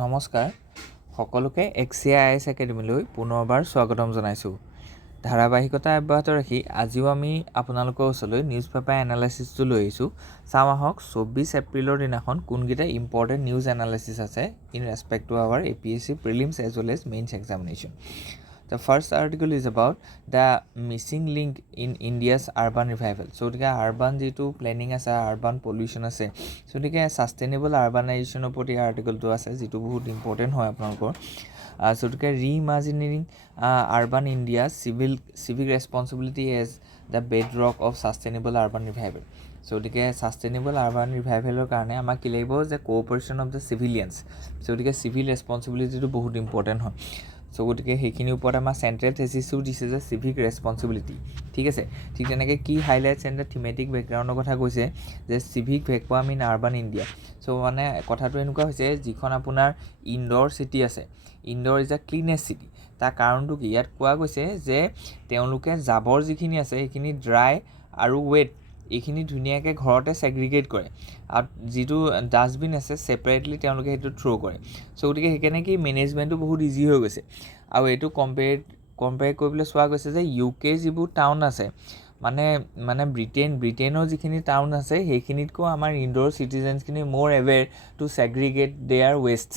নমস্কাৰ সকলোকে Axia IAS একাডেমীলৈ পুনৰবাৰ স্বাগতম জনাইছোঁ। ধাৰাবাহিকতা অব্যাহত ৰাখি আজিও আমি আপোনালোকৰ ওচৰলৈ নিউজ পেপাৰ এনালাইচিছটো লৈ আহিছোঁ। চাওঁ আহক 24 এপ্ৰিলৰ দিনাখন কোনকেইটা ইম্পৰ্টেণ্ট নিউজ এনালাইচিছ আছে in respect to our APSC prelims as well as mains examination. The first article is about the missing link in India's urban revival. So, the urban jitu planning ase, urban pollution ase. So, the sustainable urbanization opor article to ase, jitu bahut important hoy apnalokor. So, the reimagining urban India's civic responsibility as the bedrock of sustainable urban revival. So, the sustainable urban revival karone amak ki lagibo je cooperation of the civilians. So, the civil responsibility to bahut important hoy. So, গতিকে সেইখিনি ওপৰত আমাৰ central থেচিছও দিছে যে civic responsibility ঠিক আছে। ঠিক তেনেকৈ কি হাইলাইটছ এণ্ড দ্য থিমেটিক বেকগ্ৰাউণ্ডৰ কথা কৈছে যে civic vacuum in urban India. So' মানে কথাটো এনেকুৱা হৈছে যিখন আপোনাৰ ইনড'ৰ চিটি আছে, Indore is a cleanest city. তাৰ কাৰণটো কি ইয়াত কোৱা গৈছে যে তেওঁলোকে জাবৰ যিখিনি আছে সেইখিনি ড্ৰাই আৰু ৱেট এইখিনি ধুনীয়াকৈ ঘৰতে ছেগ্ৰিগেট কৰে আৰু যিটো ডাষ্টবিন আছে ছেপাৰেটলি তেওঁলোকে সেইটো থ্ৰ' কৰে। চ' গতিকে সেইকাৰণে কি মেনেজমেণ্টটো বহুত ইজি হৈ গৈছে। আৰু এইটো কম্পেয়াৰ কৰিবলৈ চোৱা গৈছে যে UK যিবোৰ টাউন আছে মানে ব্ৰিটেইনৰ যিখিনি টাউন আছে সেইখিনিতকৈ আমাৰ ইনড'ৰ চিটিজেনছখিনি more aware to segregate their waste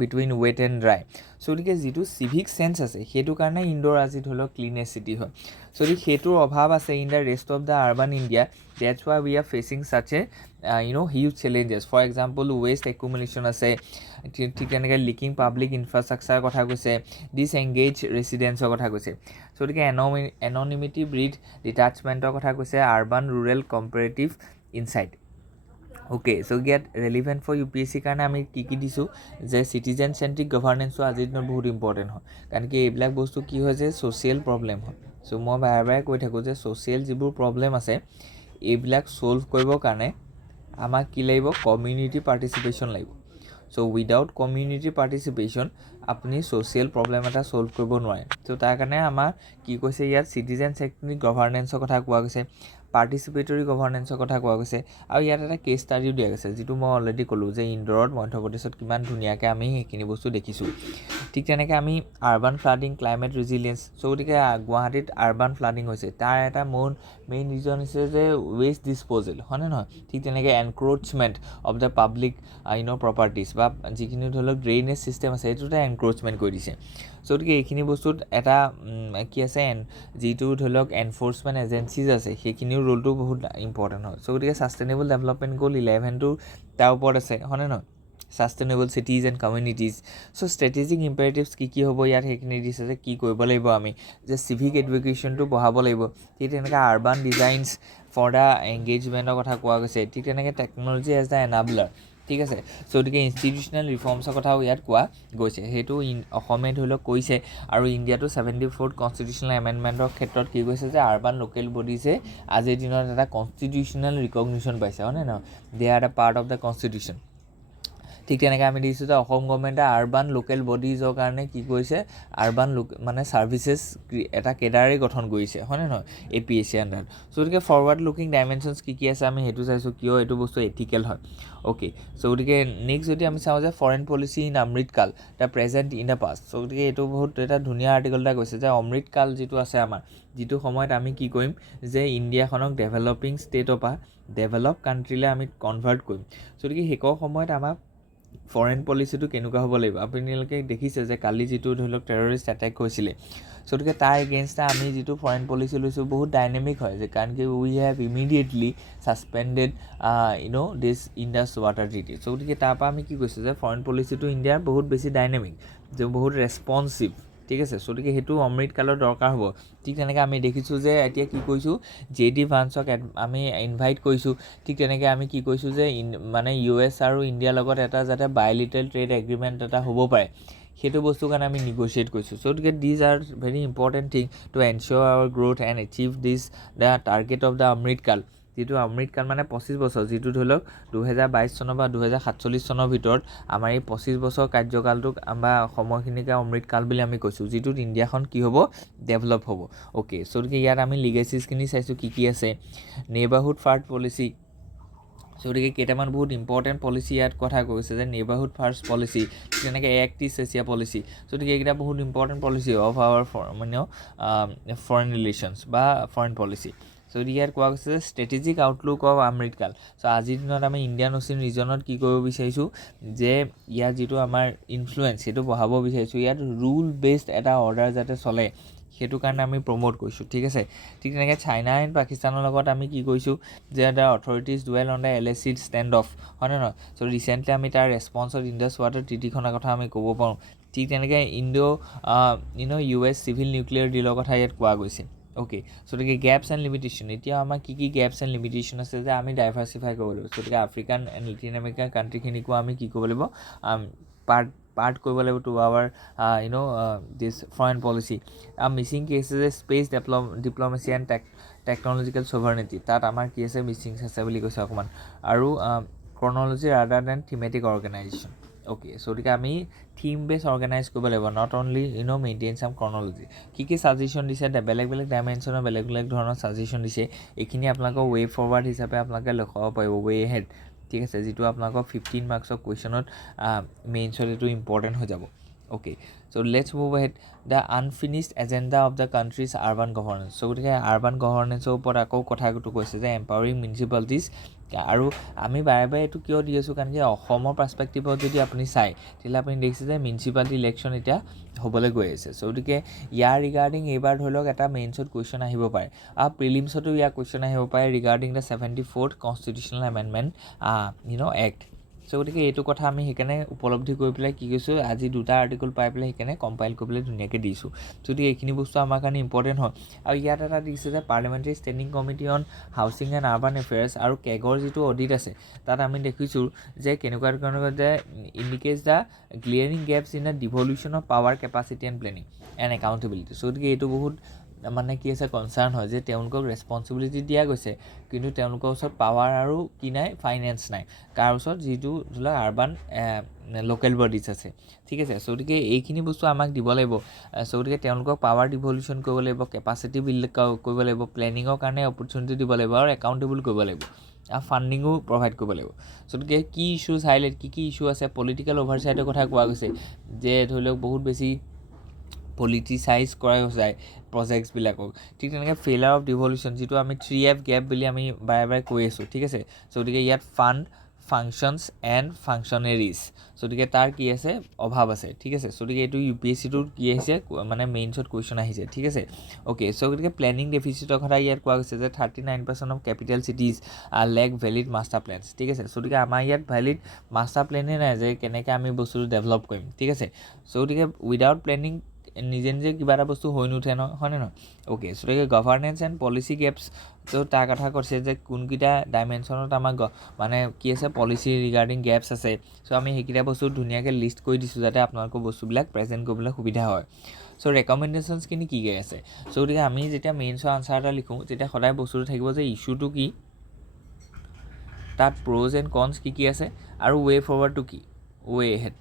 between wet and dry. So' গতিকে যিটো চিভিক চেন্স আছে সেইটো কাৰণে ইনড'ৰ আজি ধৰি লওক ক্লিনেষ্ট চিটি হয়। চ' গতিকে সেইটোৰ অভাৱ আছে in the rest of the urban India. That's why we are facing such a huge challenges. For example waste accumulation আছে, ঠিক তেনেকৈ লিকিং পাব্লিক ইনফ্ৰাষ্ট্ৰাকচাৰৰ কথা কৈছে, ডিছএংগেজ ৰেচিডেঞ্চৰ কথা কৈছে। চ' গতিকে এননিমিটি ব্ৰিড ডিটাচমেণ্টৰ কথা কৈছে, urban rural comparative insight. Okay, so' ইয়াত ৰেলিভেণ্ট ফৰ UPSC কাৰণে আমি কি দিছোঁ যে চিটিজেন চেণ্ট্ৰিক গভাৰ্নেন্সটো আজিৰ দিনত বহুত ইম্পৰ্টেণ্ট হয়। কাৰণ কি এইবিলাক বস্তু কি হয় যে ছ'চিয়েল প্ৰব্লেম হয়। চ' মই বাৰে বাৰে কৈ থাকোঁ যে ছ'চিয়েল যিবোৰ প্ৰব্লেম আছে এইবিলাক ছ'ল্ভ কৰিবৰ কাৰণে আমাক কি লাগিব, কমিউনিটি পাৰ্টিচিপেশ্যন লাগিব। চ' উইদাউট কমিউনিটি পাৰ্টিচিপেশ্যন আপুনি ছ'চিয়েল প্ৰব্লেম এটা ছ'ল্ভ কৰিব নোৱাৰে। চ' তাৰ কাৰণে আমাৰ কি কৈছে ইয়াত চিটিজেন চেণ্ট্ৰিক গভাৰ্নেন্সৰ কথা কোৱা গৈছে, পাৰ্টিচিপেটৰী গভাৰ্নেন্সৰ কথা কোৱা গৈছে, আৰু ইয়াত এটা কেছ ষ্টাডিও দিয়া গৈছে যিটো মই অলৰেডি ক'লোঁ যে ইনড'ৰত মধ্যপ্ৰদেশত কিমান ধুনীয়াকৈ আমি সেইখিনি বস্তু দেখিছোঁ। ঠিক তেনেকৈ আমি আৰ্বান ফ্লাডিং, ক্লাইমেট ৰিজিলিয়েঞ্চ। চ' গতিকে গুৱাহাটীত আৰ্বান ফ্লাডিং হৈছে তাৰ এটা মেইন ৰিজন হৈছে যে ৱেষ্ট ডিছপ'জেল হয়নে নহয়। ঠিক তেনেকৈ এনক্ৰ'চমেণ্ট অফ দ্য পাব্লিক প্ৰপাৰ্টিজ বা যিখিনি ধৰি লওক ড্ৰেইনেজ ছিষ্টেম আছে সেইটোতে এনক্ৰ'চমেণ্ট কৰি দিছে। চ' গতিকে এইখিনি বস্তুত এটা কি আছে যিটো ধৰি লওক এনফ'ৰ্চমেণ্ট এজেঞ্চিজ আছে সেইখিনিও ৰোলটো বহুত ইম্পৰ্টেণ্ট হয়। চ' গতিকে ছাষ্টেইনেবল ডেভেলপমেণ্ট গ'ল 11টো তাৰ ওপৰত আছে হয়নে নহয়, sustainable cities and communities. So' strategic imperatives কি হ'ব ইয়াত সেইখিনি দিছে যে কি কৰিব লাগিব আমি, যে চিভিক এডুকেশ্যনটো বঢ়াব লাগিব। ঠিক তেনেকৈ আৰ্বান ডিজাইনছ ফৰ দ্য এংগেজমেণ্টৰ কথা কোৱা গৈছে। ঠিক তেনেকৈ টেকন'লজি এজ দ্য এনাবলাৰ। ঠিক আছে। চ' গতিকে ইনষ্টিটিউচনেল ৰিফৰ্মছৰ কথাও ইয়াত কোৱা গৈছে। সেইটো অসমে ধৰি লওক কৈছে। আৰু ইণ্ডিয়াটো 74th কনষ্টিটিউচনেল এমেণ্ডমেণ্টৰ ক্ষেত্ৰত কি কৈছে যে আৰ্বান লোকেল বডিজে আজিৰ দিনত এটা কনষ্টিটিউচনেল ৰিকগনিশ্যন পাইছে হয়নে নহয়, they are the part of the constitution. ঠিক তেনেকৈ আমি দেখিছোঁ যে অসম গভৰ্ণমেণ্টে আৰ্বান লোকেল বডিজৰ কাৰণে কি কৰিছে, আৰ্বান ছাৰ্ভিচেছ এটা কেডাৰেই গঠন কৰিছে হয়নে নহয় APSC আণ্ডাৰত। চ' গতিকে ফৰৱাৰ্ড লুকিং ডাইমেনশ্যনছ কি আছে আমি সেইটো চাইছোঁ, কিয় এইটো বস্তু এথিকেল হয়। অ'কে, চ' গতিকে নেক্সট যদি আমি চাওঁ যে foreign policy in Amrit Kaal the present in the past. So' গতিকে এইটো বহুত এটা ধুনীয়া আৰ্টিকল এটা কৈছে যে অমৃতকাল যিটো আছে আমাৰ, যিটো সময়ত আমি কি কৰিম যে ইণ্ডিয়াখনক ডেভেলপিং ষ্টেটৰ পৰা ডেভেলপ কাণ্ট্ৰিলৈ আমি কনভাৰ্ট কৰিম। চ' গতিকে সেইকণ সময়ত আমাৰ ফৰেইন পলিচিটো কেনেকুৱা হ'ব লাগিব। আপোনালোকে দেখিছে যে কালি যিটো ধৰি লওক টেৰৰিষ্ট এটেক হৈছিলে, চ' গতিকে তাৰ এগেইনষ্টে আমি যিটো ফৰেইন পলিচি লৈছোঁ বহুত ডাইনেমিক হয় যে কাৰণ কি we have immediately suspended this Indus water treaty. So' গতিকে তাৰপৰা আমি কি কৈছোঁ যে ফৰেইন পলিচিটো ইণ্ডিয়াৰ বহুত বেছি ডাইনেমিক, যে বহুত ৰেছপনচিভ। ঠিক আছে। চ' গতিকে সেইটো অমৃতকালৰ দৰকাৰ হ'ব। ঠিক তেনেকৈ আমি দেখিছোঁ যে এতিয়া কি কৰিছোঁ JD ভান্সক আমি ইনভাইট কৰিছোঁ। ঠিক তেনেকৈ আমি কি কৰিছোঁ যে US আৰু ইণ্ডিয়াৰ লগত এটা যাতে বাইলেটাৰেল ট্ৰেড এগ্ৰিমেণ্ট এটা হ'ব পাৰে সেইটো বস্তুৰ কাৰণে আমি নিগ'চিয়েট কৰিছোঁ। চ' গতিকে these are very important thing to ensure our growth and achieve this the target of the Amrit Kaal. যিটো অমৃতকাল 25 বছৰ, যিটো ধৰি লওক 2022 চনৰ বা 2047 চনৰ ভিতৰত আমাৰ এই 25 বছৰ কাৰ্যকালটোক বা সময়খিনিকে অমৃতকাল বুলি আমি কৈছোঁ, যিটোত ইণ্ডিয়াখন কি হ'ব, ডেভেলপ হ'ব। অ'কে, চ' গতিকে ইয়াত আমি লিগেচিছখিনি চাইছোঁ কি আছে, নেইবাৰহুড ফাৰ্ষ্ট পলিচি সো গতিকে কেইটামান বহুত ইম্পৰ্টেণ্ট পলিচি ইয়াত কথা কৈছে যে নেইবাৰহুড ফাৰ্ষ্ট পলিচি, তেনেকৈ act east Asia policy. So গতিকে এইকেইটা বহুত important policy of our foreign relations বা ফৰেইন পলিচি। চ' গতিকে ইয়াত কোৱা গৈছে যে ষ্ট্ৰেটেজিক আউটলুক অফ আমেৰিকাল। চ' আজিৰ দিনত আমি ইণ্ডিয়ান অচিয়ান ৰিজনত কি কৰিব বিচাৰিছোঁ যে ইয়াৰ যিটো আমাৰ ইনফ্লুৱেঞ্চ সেইটো বঢ়াব বিচাৰিছোঁ, ইয়াত ৰুল বেছড এটা অৰ্ডাৰ যাতে চলে সেইটো কাৰণে আমি প্ৰমোট কৰিছোঁ, ঠিক আছে। ঠিক তেনেকৈ চাইনা এণ্ড পাকিস্তানৰ লগত আমি কি কৰিছোঁ যে the authorities dual on the LAC stand of, হয়নে নহয়। চ' ৰিচেণ্টলি আমি তাৰ ৰেছপন্সত ইণ্ডাছ ৱাটাৰ ট্ৰিটিখনৰ কথা আমি ক'ব পাৰোঁ। ঠিক তেনেকৈ US চিভিল নিউক্লিয়াৰ ডিলৰ কথা ইয়াত কোৱা গৈছে। অ'কে, চ' গতিকে গেপছ এণ্ড লিমিটেশ্যন, এতিয়া আমাৰ কি গেপছ এণ্ড লিমিটেশ্যন আছে যে আমি ডাইভাৰ্চিফাই কৰিব লাগিব। গতিকে আফ্ৰিকান এণ্ড লেটিন আমেৰিকান কাণ্ট্ৰিখিনিকো আমি কি কৰিব লাগিব, পাৰ্ট কৰিব লাগিব টু আৱাৰ দিছ ফৰেইন পলিচি। মিচিং কি আছে যে স্পেচ ডিপ্ল'মেচি এণ্ড টেকন'লজিকেল ছভাৰনিটি, তাত আমাৰ কি আছে মিচিংছ আছে বুলি কৈছে অকণমান। আৰু chronology rather than thematic organization. Okay, so' গতিকে আমি থিম বেছ অৰ্গেনাইজ কৰিব লাগিব, নট অনলি মেইনটেইন চাম ক্ৰন'লজি। কি ছাজেশ্যন দিছে, বেলেগ বেলেগ ডাইমেনশ্যনৰ বেলেগ বেলেগ ধৰণৰ ছাজেশ্যন দিছে। এইখিনি আপোনালোকৰ ৱে ফৰৱাৰ্ড হিচাপে আপোনালোকে লখাব পাৰিব, ৱে হেড, ঠিক আছে, যিটো আপোনালোকৰ 15 মাৰ্কছৰ কুৱেশ্যনত মেইনছত এইটো ইম্পৰ্টেণ্ট হৈ যাব। Okay, so' let's move ahead the unfinished agenda of the country's urban governance. So' গতিকে আৰ্বান গভৰ্নেন্সৰ ওপৰত আকৌ কথাটো কৈছে যে এম্পাৱাৰিং মিউনিচিপালিটিজ। আৰু আমি বাৰে বাৰে এইটো কিয় দি আছোঁ, কাৰণ কি অসমৰ পাৰ্চপেক্টিভত যদি আপুনি চায় তেতিয়াহ'লে আপুনি দেখিছে যে মিউনিচিপালিটি ইলেকশ্যন এতিয়া হ'বলৈ গৈ আছে। চ' গতিকে ইয়াৰ ৰিগাৰ্ডিং এইবাৰ ধৰি লওক এটা মেইনছত কুৱেশ্যন আহিব পাৰে, আৰু প্ৰিলিমছতো ইয়াৰ কুৱেশ্যন আহিব পাৰে regarding the 74th constitutional amendment act. So' গতিকে এইটো কথা আমি সেইকাৰণে উপলব্ধি কৰি পেলাই কি কৈছোঁ, আজি 2টা আৰ্টিকল পাই পেলাই সেইকাৰণে কম্পাইল কৰি পেলাই ধুনীয়াকৈ দিছোঁ। যদি এইখিনি বস্তু আমাৰ কাৰণে ইম্পৰ্টেণ্ট হয়। আৰু ইয়াত এটা দিছে যে parliamentary standing committee on housing and urban affairs আৰু কেগৰ যিটো অডিট আছে তাত আমি দেখিছোঁ যে কেনেকুৱা যে indicates the glaring gaps in the devolution of power capacity and planning and accountability. So' গতিকে এইটো বহুত মানে কি আছে কনচাৰ্ণ হয় যে তেওঁলোকক ৰেছপনচিবিলিটি দিয়া গৈছে, কিন্তু তেওঁলোকৰ ওচৰত পাৱাৰ আৰু কি নাই, ফাইনেন্স নাই, কাৰ ওচৰত, যিটো ধৰি লওক আৰ্বান লোকেল বডিজ আছে, ঠিক আছে। চ' গতিকে এইখিনি বস্তু আমাক দিব লাগিব। চ' গতিকে তেওঁলোকক পাৱাৰ ডিভলিউশ্যন কৰিব লাগিব, কেপাচিটি বিল্ড কৰিব লাগিব, প্লেনিঙৰ কাৰণে অপৰচুনিটি দিব লাগিব, আৰু একাউণ্টেবল কৰিব লাগিব, আৰু ফাণ্ডিঙো প্ৰভাইড কৰিব লাগিব। চ' গতিকে কি ইছ্যুজ হাইলাইট, কি ইছ্যু আছে, পলিটিকেল অভাৰচাইটৰ কথা কোৱা গৈছে যে ধৰি লওক বহুত বেছি পলিটিচাইজ কৰা যায় প্ৰজেক্টছবিলাকক। ঠিক তেনেকৈ ফেইলাৰ অফ ডিভলিউশ্যন, যিটো আমি 3F গেপ বুলি আমি বাৰে বাৰে কৈ আছোঁ, ঠিক আছে। চ' গতিকে ইয়াত ফাণ্ড, ফাংচনছ এণ্ড ফাংচনেৰিজ, চ' গতিকে তাৰ কি আছে, অভাৱ আছে, ঠিক আছে। চ' গতিকে এইটো UPSCটোৰ কি আহিছে, মানে মেইনছত কুৱেশ্যন আহিছে, ঠিক আছে। অ'কে, চ' গতিকে প্লেনিং ডেফিচিটৰ কথা ইয়াত কোৱা গৈছে যে 39% of capital cities lake valid master planes, ঠিক আছে। চ' গতিকে আমাৰ ইয়াত ভেলিড মাষ্টাৰ প্লেনেই নাই যে কেনেকৈ আমি বস্তুটো ডেভেলপ কৰিম, ঠিক আছে। চ' গতিকে উইদাউট প্লেনিং নিজে নিজে কিবা এটা বস্তু হৈ নুঠে নহয়, হয়নে নহয়। অ'কে, চ' গতিকে গভাৰ্নেন্স এণ্ড পলিচি গেপছ, ত' তাৰ কথা কৈছে যে কোনকেইটা ডাইমেনশ্যনত আমাৰ মানে কি আছে, পলিচি ৰিগাৰ্ডিং গেপছ আছে। চ' আমি সেইকেইটা বস্তু ধুনীয়াকৈ লিষ্ট কৰি দিছোঁ যাতে আপোনালোকৰ বস্তুবিলাক প্ৰেজেণ্ট কৰিবলৈ সুবিধা হয়। চ' ৰেকমেণ্ডেশ্যনছখিনি কি আছে। চ' গতিকে আমি যেতিয়া মেইনছৰ আনচাৰ এটা লিখোঁ তেতিয়া সদায় বস্তুটো থাকিব যে ইছ্যুটো কি, তাত প্ৰ'জ এণ্ড কনছ কি আছে, আৰু ৱে ফৰৱাৰ্ডটো কি, ৱে হেড,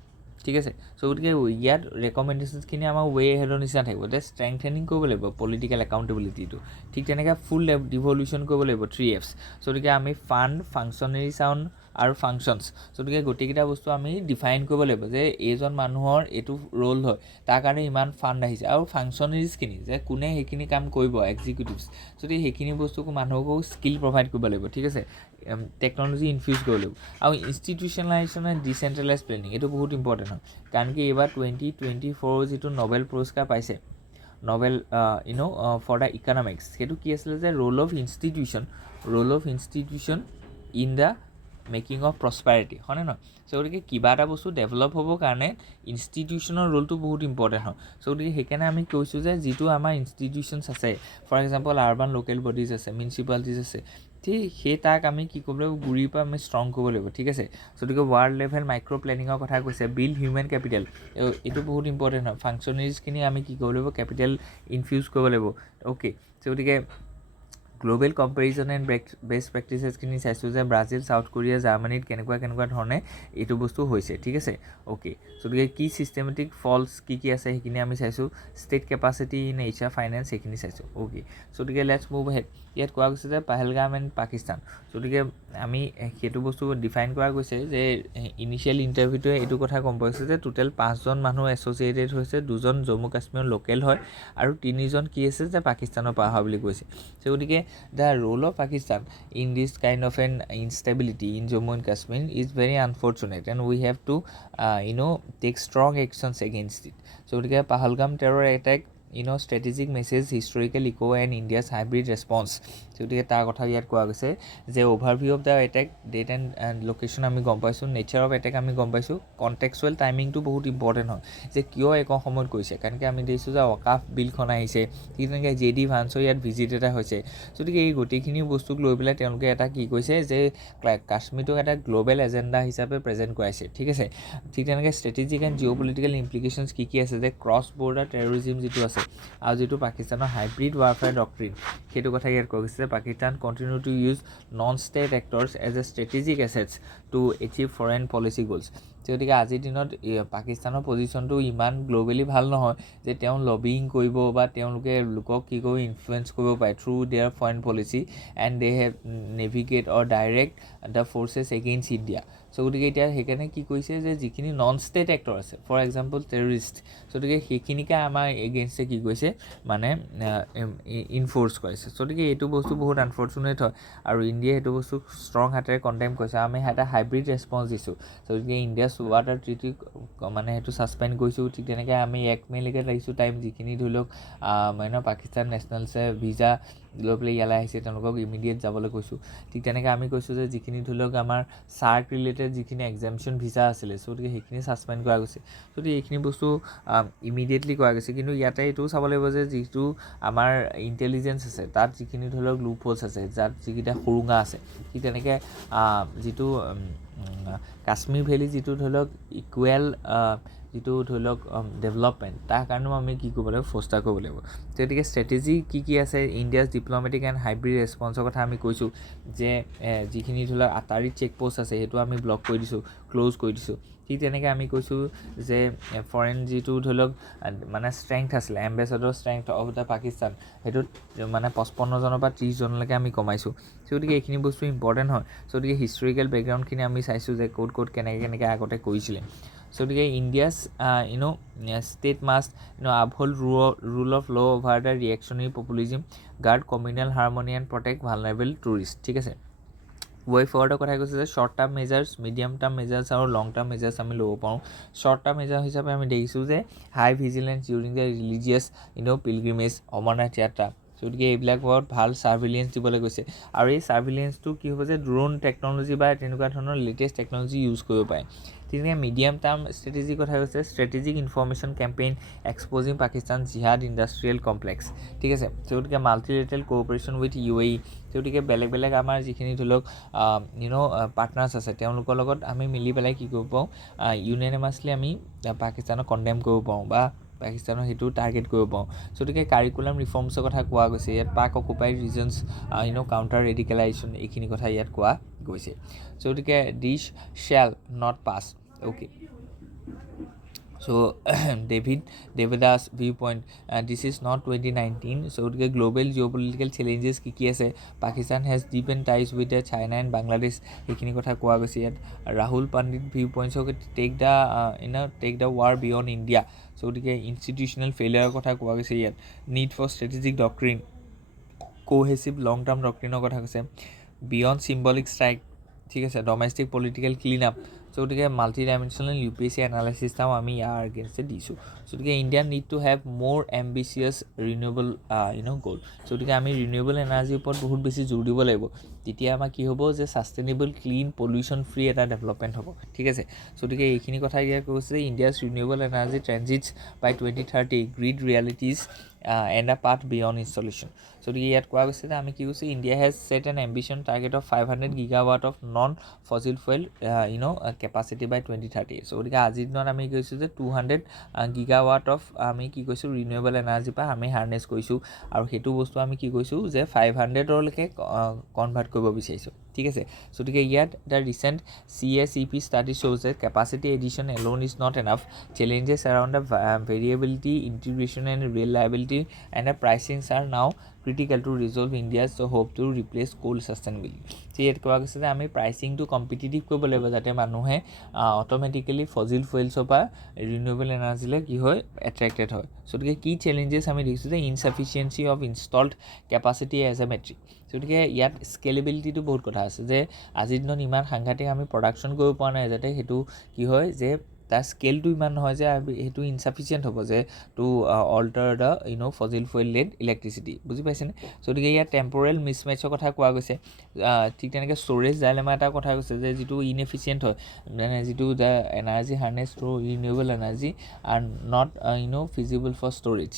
ঠিক আছে। চ' গতিকে ইয়াত ৰেকমেণ্ডেশ্যনছখিনি আমাৰ ৱে হেডৰ নিচিনা থাকিব, যে ষ্ট্ৰেংথেনিং কৰিব লাগিব পলিটিকেল একাউণ্টেবিলিটিটো, ঠিক তেনেকৈ ফুল ডিভলিউশ্যন কৰিব লাগিব 3Fs। চ' গতিকে আমি ফাণ্ড, ফাংচনেৰী চাউণ্ড আৰু ফাংচনছ, চ' গতিকে গোটেইকেইটা বস্তু আমি ডিফাইন কৰিব লাগিব যে এইজন মানুহৰ এইটো ৰ'ল হয়, তাৰ কাৰণে ইমান ফাণ্ড আহিছে, আৰু ফাংচনেৰিজখিনি যে কোনে সেইখিনি কাম কৰিব, এক্সিকিউটিভছ, যদি সেইখিনি বস্তুকো মানুহকো স্কিল প্ৰভাইড কৰিব লাগিব, ঠিক আছে। টেকন'লজি ইনফিউজ কৰিব লাগিব, আৰু ইনষ্টিটিউচনেলাইজেশ্যন এণ্ড ডিচেণ্ট্ৰেলাইজ প্লেনিং, এইটো বহুত ইম্পৰ্টেণ্ট হয়। কাৰণ কি এইবাৰ 2024 যিটো নবেল পুৰস্কাৰ পাইছে, নবেল ফৰ দ্য ইকনমিক্স, সেইটো কি আছিলে যে role of institution in the making of prosperity, হয়নে নহয়। চ' গতিকে কিবা এটা বস্তু ডেভেলপ হ'বৰ কাৰণে ইনষ্টিটিউশ্যনৰ ৰোলটো বহুত ইম্পৰ্টেণ্ট হয়। চ' গতিকে সেইকাৰণে আমি কৈছোঁ যে যিটো আমাৰ ইনষ্টিটিউশ্যনছ আছে, for example urban local bodies আছে, মিউনিচিপালিটিজ আছে, ঠিক সেই তাক আমি কি কৰিব লাগিব, গুৰিৰ পৰা আমি ষ্ট্ৰং কৰিব লাগিব, ঠিক আছে। চ' গতিকে ৱাৰ্ল্ড লেভেল মাইক্ৰ' প্লেনিঙৰ কথা কৈছে, বিল্ড হিউমেন কেপিটেল, এইটো বহুত ইম্পৰ্টেণ্ট হয়। ফাংচনেৰিজখিনি আমি কি কৰিব লাগিব, কেপিটেল ইনফিউজ কৰিব লাগিব। অ'কে, চ' গতিকে গ্ল'বেল কম্পেৰিজন এণ্ড বেষ্ট প্ৰেক্টিচেছখিনি চাইছোঁ যে ব্ৰাজিল, চাউথ কোৰিয়া, জাৰ্মানীত কেনেকুৱা ধৰণে এইটো বস্তু হৈছে, ঠিক আছে। অ'কে, গতিকে কি ছিষ্টেমেটিক ফল্টছ কি আছে সেইখিনি আমি চাইছোঁ। State capacity in HR finance সেইখিনি চাইছোঁ। অ'কে, গতিকে লেটছ মুভ হেড। ইয়াত কোৱা গৈছে যে পাহেলগাম এণ্ড পাকিস্তান। গতিকে আমি সেইটো বস্তু ডিফাইন কৰা গৈছে যে ইনিচিয়েল ইণ্টাৰভিউটোৱে এইটো কথা গম পাইছে যে টোটেল 5জন মানুহ এছ'চিয়েটেড হৈছে, 2জন জম্মু কাশ্মীৰৰ লোকেল হয় আৰু 3জন কি আছে যে পাকিস্তানৰ পৰা অহা বুলি কৈছে। গতিকে the role of Pakistan in this kind of an instability in Jammu and Kashmir is very unfortunate and we have to take strong actions against it. গতিকে Pahalgam terror attack strategic message, historical echo and India's hybrid response. গতিকে তাৰ কথা ইয়াত কোৱা গৈছে যে overview of the attack, date and location আমি গম পাইছোঁ, নেচাৰ অফ এটেক আমি গম পাইছোঁ, কণ্টেক্সুৱেল টাইমিংটো বহুত ইম্পৰ্টেণ্ট হয় যে কিয় একো সময়ত কৰিছে। কাৰণ আমি দেখিছোঁ যে অকাফ বিলখন আহিছে, ঠিক তেনেকৈ JD ভান্সৰ ইয়াত ভিজিট এটা হৈছে। গতিকে এই গোটেইখিনি বস্তুক লৈ পেলাই তেওঁলোকে এটা কি কৈছে যে কাশ্মীৰটোক এটা গ্ল'বেল এজেণ্ডা হিচাপে প্ৰেজেণ্ট কৰাইছে, ঠিক আছে। ঠিক তেনেকৈ ষ্ট্ৰেটেজিক এণ্ড জিঅ' পলিটিকেল ইমপ্লিকেশ্যনছ কি আছে যে ক্ৰছ বৰ্ডাৰ টেৰৰিজিম যিটো আছে আৰু যিটো পাকিস্তানৰ হাইব্ৰিড ৱাৰফেয়াৰ ডক্ট্ৰিন, সেইটো কথা ইয়াত কোৱা গৈছে যে Pakistan continue to use non state actors as a strategic assets to achieve foreign policy goals. গতিকে আজিৰ দিনত পাকিস্তানৰ পজিশ্যনটো ইমান গ্ল'বেলি ভাল নহয় যে তেওঁ লবিং কৰিব বা তেওঁলোকে লোকক কি কৰিব ইনফ্লুৱেঞ্চ কৰিব পাৰে through their foreign policy and they have navigate or direct the forces against India. গতিকে এতিয়া সেইকাৰণে কি কৰিছে যে যিখিনি নন ষ্টেট এক্টৰ আছে, ফৰ এক্সাম্পল টেৰৰিষ্ট, গতিকে সেইখিনিকে আমাৰ এগেইনষ্টে কি কৰিছে মানে ইনফ'ৰ্চ কৰিছে। গতিকে এইটো বস্তু বহুত আনফৰ্চুনেট হয় আৰু ইণ্ডিয়াই সেইটো বস্তু ষ্ট্ৰং হাতেৰে কণ্ডেম কৰিছে। আমি এটা হাইব্ৰিড ৰেছপঞ্চ দিছোঁ। গতিকে ইণ্ডিয়া ৱাটাৰ ট্ৰিটি মানে সেইটো ছাছপেণ্ড কৰিছোঁ। ঠিক তেনেকৈ আমি 1 মেলৈকে লাগিছোঁ টাইম, যিখিনি ধৰি লওক পাকিস্তান নেশ্যনেলছে ভিজা লৈ পেলাই ইয়ালৈ আহিছে তেওঁলোকক ইমিডিয়েট যাবলৈ কৈছোঁ। ঠিক তেনেকৈ আমি কৈছোঁ যে যিখিনি ধৰি লওক আমাৰ চাৰ্ক ৰিলেটেড যিখিনি এক্সামশ্যন ভিজা আছিলে, গতিকে সেইখিনি ছাছপেণ্ড কৰা গৈছে। গতিকে এইখিনি বস্তু ইমিডিয়েটলি কৰা গৈছে। কিন্তু ইয়াতে এইটোও চাব লাগিব যে যিটো আমাৰ ইণ্টেলিজেঞ্চ আছে তাত যিখিনি ধৰি লওক লুপ হোলছ আছে, যাত যিকেইটা সুৰুঙা আছে, ঠিক তেনেকৈ যিটো কাশ্মীৰ ভেলী যিটো ধৰি লওক ইকুৱেল যিটো ধৰি লওক ডেভেলপমেণ্ট, তাৰ কাৰণেও আমি কি কৰিব লাগিব, ফ'ষ্টাৰ কৰিব লাগিব। গতিকে ষ্ট্ৰেটেজি কি আছে ইণ্ডিয়াছ ডিপ্ল'মেটিক এণ্ড হাইব্ৰিড ৰেছপঞ্চৰ কথা আমি কৈছোঁ যে যিখিনি ধৰি লওক আটাৰী চেকপ'ষ্ট আছে সেইটো আমি ব্লক কৰি দিছোঁ, ক্ল'জ কৰি দিছোঁ। ঠিক তেনেকৈ আমি কৈছোঁ যে ফৰেইন যিটো ধৰি লওক মানে ষ্ট্ৰেংথ আছিলে, ambassador strength of the Pakistan, সেইটোত মানে 55জনৰ পৰা 30জনলৈকে আমি কমাইছোঁ। গতিকে এইখিনি বস্তু ইম্পৰ্টেণ্ট হয়। গতিকে হিষ্টৰিকেল বেকগ্ৰাউণ্ডখিনি আমি চাইছোঁ যে ক'ত কেনেকৈ আগতে কৰিছিলে। গতিকে India's state must uphold rule of law' over the reactionary populism, guard communal harmony and protect vulnerable tourist, ঠিক আছে। ৱে ফৰৱাৰ্ডৰ কথা কৈছে যে short term measures, medium term measures আৰু লং টাৰ্ম মেজাৰ্ছ আমি ল'ব পাৰোঁ। শ্বৰ্ট টাৰ্ম মেজাৰ হিচাপে আমি দেখিছোঁ যে high vigilance during the religious pilgrimage, Amarnath Yatra. গতিকে এইবিলাকত ভাল ছাৰ্ভিলেঞ্চ দিবলৈ গৈছে আৰু এই ছাৰ্ভিলেঞ্চটো কি হ'ব যে ড্ৰোন টেকন'লজি বা তেনেকুৱা ধৰণৰ লেটেষ্ট টেকন'লজি ইউজ কৰিব পাৰে। তেনেকৈ মিডিয়াম টাৰ্ম ষ্ট্ৰেটেজিৰ কথা কৈছে ষ্ট্ৰেটেজিক ইনফৰমেশ্যন কেম্পেইন এক্সপ'জিং পাকিস্তান জিহাদ ইণ্ডাষ্ট্ৰিয়েল কমপ্লেক্স, ঠিক আছে। গতিকে মাল্টিলেটাৰেল কোঅপাৰেশ্যন উইথ UAE, গতিকে বেলেগ আমাৰ যিখিনি ধৰি লওক পাৰ্টনাৰ্ছ আছে তেওঁলোকৰ লগত আমি মিলি পেলাই কি কৰিব পাৰোঁ, ইউনেনিমাছলি আমি পাকিস্তানক কণ্ডেম কৰিব পাৰোঁ বা পাকিস্তানৰ সেইটো টাৰ্গেট কৰিব পাৰোঁ। গতিকে কাৰিকুলাম ৰিফৰ্মছৰ কথা কোৱা গৈছে ইয়াত, পাক অকুপাইড ৰিজনছ কাউণ্টাৰ ৰেডিকেলাইজেশ্যন এইখিনি কথা ইয়াত কোৱা গৈছে। গতিকে this shall not pass, okay. Devidas viewpoint, this is not 2019. গতিকে গ্ল'বেল জিঅ'পলিটিকেল চেলেঞ্জেছ কি আছে, Pakistan has deep and ties with China and Bangladesh, সেইখিনি কথা কোৱা গৈছে ইয়াত। ৰাহুল পাণ্ডিত ভিউ পইণ্টছক take the war beyond India, গতিকে ইনষ্টিটিউচনেল ফেইলিয়াৰৰ কথা কোৱা গৈছে ইয়াত। Need for strategic doctrine, cohesive long term ডক্ট্ৰিনৰ কথা কৈছে। বিয়ণ্ড চিম্বলিক ষ্ট্ৰাইক, ঠিক আছে। ডমেষ্টিক পলিটিকেল ক্লিন আপ, গতিকে মাল্টি ডাইমেনশ্যনেল UPSC এনালাইচিছটাও আমি ইয়াৰ আগেনষ্টে দিছোঁ। গতিকে ইণ্ডিয়া নিড টু হেভ মোৰ এম্বিচিয়াছ ৰিনিউৱেবল গ'ল, গতিকে আমি ৰিনিউৱেবল এনাৰ্জিৰ ওপৰত বহুত বেছি জোৰ দিব লাগিব। তেতিয়া আমাৰ কি হ'ব যে ছাষ্টেইনেবল ক্লিন পলিউশ্যন ফ্ৰী এটা ডেভেলপমেণ্ট হ'ব ঠিক আছে গতিকে এইখিনি কথা ইয়াত কৈছে যে India's renewable energy transits by 2030 grid realities and a path beyond installation গতিকে ইয়াত কোৱা গৈছে যে আমি কি কৈছোঁ India has set an ambition target of 500 গিগাৱাট of non fossil fuel capacity by 2030 গতিকে আজিৰ দিনত আমি কৈছোঁ যে 200 গিগাৱাট অফ আমি কি কৈছোঁ ৰিনিউৱেবল এনাৰ্জিৰ পৰা আমি হাৰ্নেছ কৰিছোঁ আৰু সেইটো বস্তু আমি কি কৈছোঁ যে 500লৈকে কনভাৰ্ট কৰিব বিচাৰিছোঁ ঠিক আছে গতিকে ইয়াত দ্য ৰিচেণ্ট CSEP ষ্টাডি শ্ব'জ যে capacity addition alone is not enough challenges around the variability integration and reliability and the pricings are now critical to resolve India's hope to replace coal sustainably ইয়াত কোৱা গৈছে যে আমি প্ৰাইচিংটো competitive কৰিব লাগিব যাতে মানুহে অট'মেটিকেলি ফজিল ফুৱেলছৰ পৰা ৰিনিউৱেবল এনাৰ্জিলৈ কি হয় এট্ৰেক্টেড হয় গতিকে কি চেলেঞ্জেছ আমি দেখিছোঁ যে insufficiency of installed capacity as a metric গতিকে ইয়াত স্কেলেবিলিটিটো বহুত কথা আছে যে আজিৰ দিনত ইমান সাংঘাতিক আমি প্ৰডাকশ্যন কৰিব পৰা নাই যাতে সেইটো কি হয় যে তাৰ স্কেলটো ইমান নহয় যে সেইটো ইনচাফিচিয়েণ্ট হ'ব যে to alter the fossil fuel led electricity বুজি পাইছেনে গতিকে ইয়াত টেম্পৰেল মিছমেটছৰ কথা কোৱা গৈছে ঠিক তেনেকৈ ষ্ট'ৰেজ ডাইলেমা এটা কথা কৈছে যে যিটো ইনএফিচিয়েণ্ট হয় মানে যিটো the energy harness through renewable energy are not feasible for storage